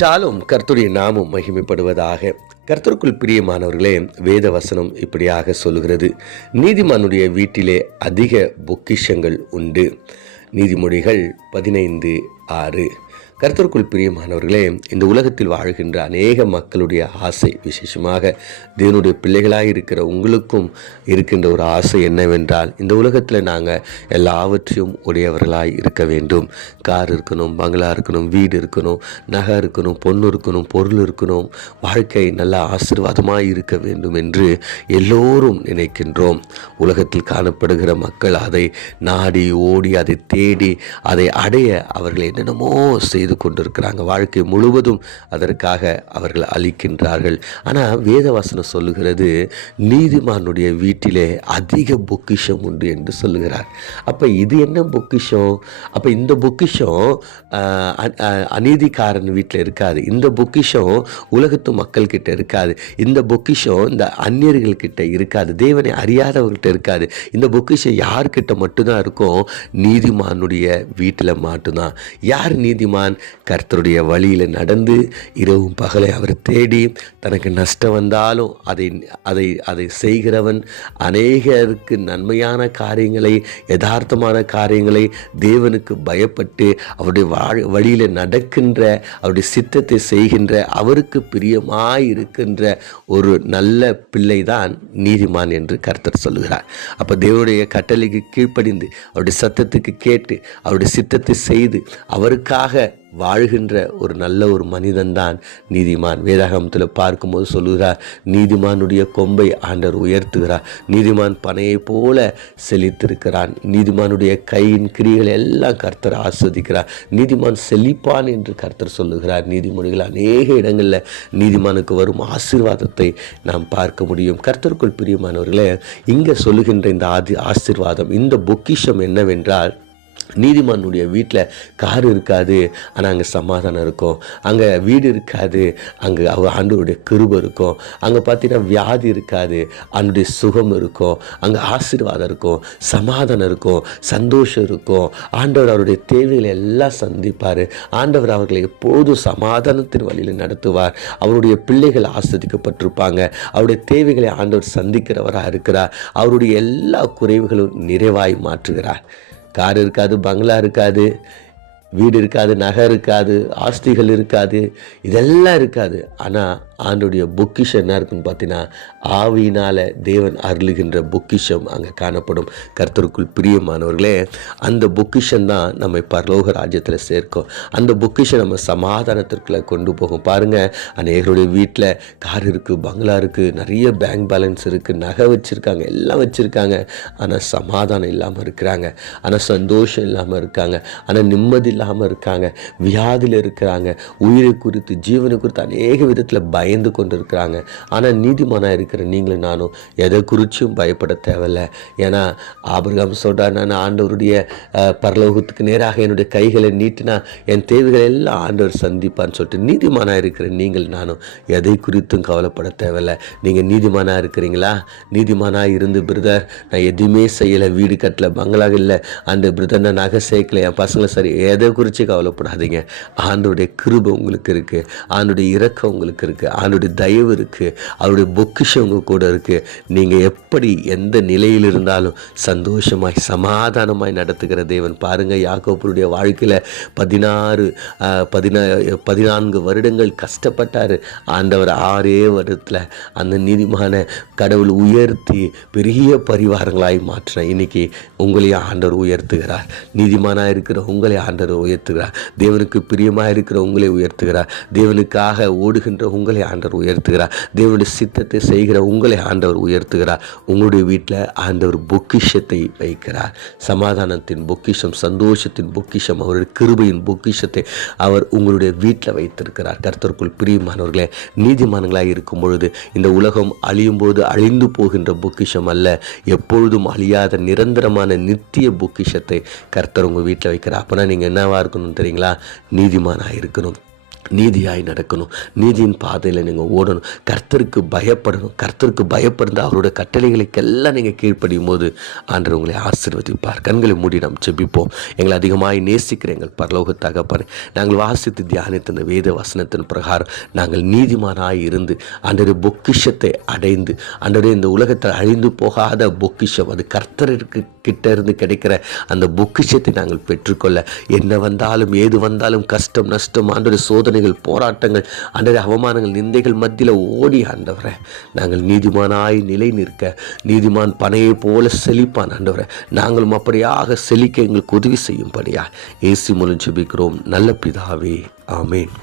ஷாலும் கர்த்தருடைய நாமும் மகிமைப்படுவதாக. கர்த்தருக்குள் பிரியமானவர்களே வேத வசனம் இப்படியாக சொல்கிறது நீதிமானுடைய வீட்டிலே அதிக பொக்கிஷங்கள் உண்டு. நீதிமொழிகள் பதினைந்து ஆறு. கர்த்தருக்குள் பிரியமானவர்களே இந்த உலகத்தில் வாழ்கின்ற அநேக மக்களுடைய ஆசை விசேஷமாக தேவனுடைய பிள்ளைகளாக இருக்கிற உங்களுக்கும் இருக்கின்ற ஒரு ஆசை என்னவென்றால் இந்த உலகத்தில் நாங்கள் எல்லாவற்றையும் உடையவர்களாய் இருக்க வேண்டும். கார் இருக்கணும் பங்களா இருக்கணும் வீடு இருக்கணும் நகை இருக்கணும் பொண்ணு இருக்கணும் பொருள் இருக்கணும் வாழ்க்கை நல்ல ஆசீர்வாதமாக இருக்க வேண்டும் என்று எல்லோரும் நினைக்கின்றோம். உலகத்தில் காணப்படுகிற மக்கள் அதை நாடி ஓடி அதை தேடி அதை அடைய அவர்கள் என்னென்னமோ செய்து கொண்டிருக்கிறாங்க. வாழ்க்கை முழுவதும் அதற்காக அவர்கள் அளிக்கின்றார்கள். ஆனால் வேதவாசனம் சொல்லுகிறது நீதிமானுடைய வீட்டிலே அதிக பொக்கிஷம் உண்டு என்று சொல்லுகிறார். அப்போ இது என்ன பொக்கிஷம்? அப்போ இந்த பொக்கிஷம் அநீதிக்காரன் வீட்டில் இருக்காது. இந்த பொக்கிஷம் உலகத்து மக்கள்கிட்ட இருக்காது. இந்த பொக்கிஷம் இந்த அந்நியர்கள் கிட்ட இருக்காது. தேவனை அறியாதவர்கிட்ட இருக்காது. இந்த பொக்கிஷம் யார்கிட்ட மட்டும்தான் இருக்கும் நீதிமானுடைய வீட்டில் மட்டும்தான். யார் நீதிமான்? கர்த்தருடைய வழியில் நடந்து இரவும் பகலை அவர் தேடி தனக்கு நஷ்டம் வந்தாலும் அதை அதை அதை செய்கிறவன் அநேகருக்கு நன்மையான காரியங்களை யதார்த்தமான காரியங்களை தேவனுக்கு பயப்பட்டு அவருடைய வழியில் நடக்கின்ற அவருடைய சித்தத்தை செய்கின்ற அவருக்கு பிரியமாய் இருக்கின்ற ஒரு நல்ல பிள்ளை தான் நீதிமான் என்று கர்த்தர் சொல்லுகிறார். அப்போ தேவனுடைய கட்டளைக்கு கீழ்ப்படிந்து அவருடைய சத்தத்துக்கு கேட்டு அவருடைய சித்தத்தை செய்து அவருக்காக வாழ்கின்ற ஒரு நல்ல ஒரு மனிதன்தான் நீதிமான். வேதாகமத்தில் பார்க்கும்போது சொல்லுகிறார் நீதிமானுடைய கொம்பை ஆண்டவர் உயர்த்துகிறார். நீதிமான் பனையைப் போல செழித்திருக்கிறான். நீதிமானுடைய கையின் கிரிகளை எல்லாம் கர்த்தர் ஆஸ்வதிக்கிறார். நீதிமான் செழிப்பான் என்று கர்த்தர் சொல்லுகிறார். நீதிமொழிகள் அநேக இடங்களில் நீதிமானுக்கு வரும் ஆசீர்வாதத்தை நாம் பார்க்க முடியும். கர்த்தருக்குள் பிரியமானவர்களே இங்கே சொல்லுகின்ற இந்த ஆதி ஆசீர்வாதம் இந்த பொக்கிஷம் என்னவென்றால் நீதிமானுடைய வீட்டில் கார் இருக்காது ஆனால் அங்கே சமாதானம் இருக்கும். அங்கே வீடு இருக்காது அங்கே அவங்க ஆண்டவருடைய கிருபம் இருக்கும். அங்கே பார்த்தீங்கன்னா வியாதி இருக்காது அவனுடைய சுகம் இருக்கும். அங்கே ஆசீர்வாதம் இருக்கும் சமாதானம் இருக்கும் சந்தோஷம் இருக்கும். ஆண்டவர் அவருடைய தேவைகளை எல்லாம் சந்திப்பார். ஆண்டவர் அவர்களை எப்போதும் சமாதானத்தின் வழியில் நடத்துவார். அவருடைய பிள்ளைகள் ஆஸ்வதிக்கப்பட்டிருப்பாங்க அவருடைய தேவைகளை ஆண்டவர் சந்திக்கிறவராக இருக்கிறார். அவருடைய எல்லா குறைவுகளும் நிறைவாய் மாற்றுகிறார். கார் இருக்காது பங்களா இருக்காது வீடு இருக்காது நகை இருக்காது ஆஸ்திகள் இருக்காது இதெல்லாம் இருக்காது. ஆனால் ஆண்டுடைய பொக்கிஷம் என்ன இருக்குன்னு பார்த்தீங்கன்னா ஆவியினால் தேவன் அருளுகின்ற பொக்கிஷம் அங்கே காணப்படும். கர்த்தருக்குள் பிரியமானவர்களே அந்த பொக்கிஷம் தான் நம்மை பரலோக ராஜ்யத்தில் சேர்க்கும். அந்த பொக்கிஷம் நம்ம சமாதானத்திற்குள்ள கொண்டு போகும். பாருங்கள் அநேகருடைய வீட்டில் கார் இருக்குது பங்களா இருக்குது நிறைய பேங்க் பேலன்ஸ் இருக்குது நகை வச்சுருக்காங்க எல்லாம் வச்சுருக்காங்க. ஆனால் சமாதானம் இல்லாமல் இருக்கிறாங்க. ஆனால் சந்தோஷம் இல்லாமல் இருக்காங்க. ஆனால் நிம்மதி இல்லாமல் இருக்காங்க. வியாதியில் இருக்கிறாங்க. உயிரை குறித்து ஜீவனை குறித்து அநேக விதத்தில் பயந்து கொண்டிருக்கிறாங்க. ஆனால் நீதிமானாக இருக்கிற நீங்களும் நானும் எதை குறிச்சும் பயப்பட தேவையில்ல. ஏன்னா ஆபிரகாம் சொல்கிறார் நான் ஆண்டவருடைய பரலோகத்துக்கு நேராக என்னுடைய கைகளை நீட்டினா என் தேவைகளை எல்லாம் ஆண்டவர் சந்திப்பான்னு சொல்லிட்டு நீதிமானாக இருக்கிற நீங்கள் நானும் எதை குறித்தும் கவலைப்பட தேவையில்ல. நீங்கள் நீதிமானாக இருக்கிறீங்களா? நீதிமானாக இருந்து பிரதர் நான் எதுவுமே செய்யலை. வீடு கட்டல. பங்களாக இல்லை. அந்த பிரதர் நான் நகை சேர்க்கல. என் பசங்களை சரி எதை குறித்து கவலைப்படாதீங்க. ஆண்டோடைய கிருபை உங்களுக்கு இருக்குது ஆண்டுடைய இறக்கம் உங்களுக்கு இருக்குது அவருடைய தயவு இருக்குது அவருடைய பொக்கிஷம் உங்கள் கூட இருக்குது நீங்கள் எப்படி எந்த நிலையில் இருந்தாலும் சந்தோஷமாய் சமாதானமாய் நடத்துகிற தேவன். பாருங்கள் யாக்கோப்பருடைய வாழ்க்கையில் பதினாறு பதினா பதினான்கு வருடங்கள் கஷ்டப்பட்டார். ஆண்டவர் ஆறே வருடத்தில் அந்த நீதிமான கடவுள் உயர்த்தி பெரிய பரிவாரங்களாய் மாற்றின இன்னைக்கு உங்களையும் ஆண்டவர் உயர்த்துகிறார். நீதிமானாக இருக்கிற உங்களை ஆண்டவர் உயர்த்துகிறார். தேவனுக்கு பிரியமாக இருக்கிற உங்களை உயர்த்துகிறார். தேவனுக்காக ஓடுகின்ற உங்களை ஆண்டவர் உயர்த்துகிறார். தேவனுடைய சித்தத்தை செய்கிற உங்களை ஆண்டவர் உயர்த்துகிறார். உங்களுடைய வீட்டில் ஆண்டவர் பொக்கிஷத்தை வைக்கிறார். சமாதானத்தின் பொக்கிஷம் சந்தோஷத்தின் பொக்கிஷம் அவருடைய கிருபையின் பொக்கிஷத்தை அவர் உங்களுடைய வீட்டில் வைத்திருக்கிறார். கர்த்தருக்குள் பிரியமானவர்களே நீதிமானங்களாக இருக்கும் பொழுது இந்த உலகம் அழியும் போது அழிந்து போகின்ற பொக்கிஷம் அல்ல. எப்பொழுதும் அழியாத நிரந்தரமான நித்திய பொக்கிஷத்தை கர்த்தர் உங்கள் வீட்டில் வைக்கிறார். அப்போனா நீங்கள் என்னவா இருக்கணும் தெரியுங்களா? நீதிமானாக இருக்கணும். நீதியாய் நடக்கணும். நீதியின் பாதையில் நீங்கள் ஓடணும். கர்த்தருக்கு பயப்படணும். கர்த்தருக்கு பயப்படுந்து அவரோட கட்டளைகளுக்கெல்லாம் நீங்கள் கீழ்ப்படியும் போது ஆண்டு உங்களை ஆசீர்வதிப்பார். கண்களை மூடி நாம் செபிப்போம் எங்களை அதிகமாக நேசிக்கிற எங்கள் பரலோக தகப்பனை நாங்கள் வாசித்து தியானித்த இந்த வேத வசனத்தின் பிரகாரம் நாங்கள் நீதிமானாய் இருந்து அன்றைய பொக்கிஷத்தை அடைந்து அன்றைய இந்த உலகத்தில் அழிந்து போகாத பொக்கிஷம் அது கர்த்தருக்கு கிட்ட இருந்து கிடைக்கிற அந்த பொக்கிஷத்தை நாங்கள் பெற்றுக்கொள்ள. என்ன வந்தாலும் ஏது வந்தாலும் கஷ்டம் நஷ்டம் ஆண்டோட சோதனைகள் போராட்டங்கள் அன்றைய அவமானங்கள் நிந்தைகள் மத்தியில் ஓடி ஆண்டவரை நாங்கள் நீதிமானாய் நிலை நிற்க நீதிமான் பனையை போல செழிப்பான் ஆண்டவரை நாங்களும் அப்படியாக செழிக்க எங்களுக்கு உதவி செய்யும்படியா ஏசி மூலம் ஜெபிக்கிறோம். நல்ல பிதாவே ஆமேன்.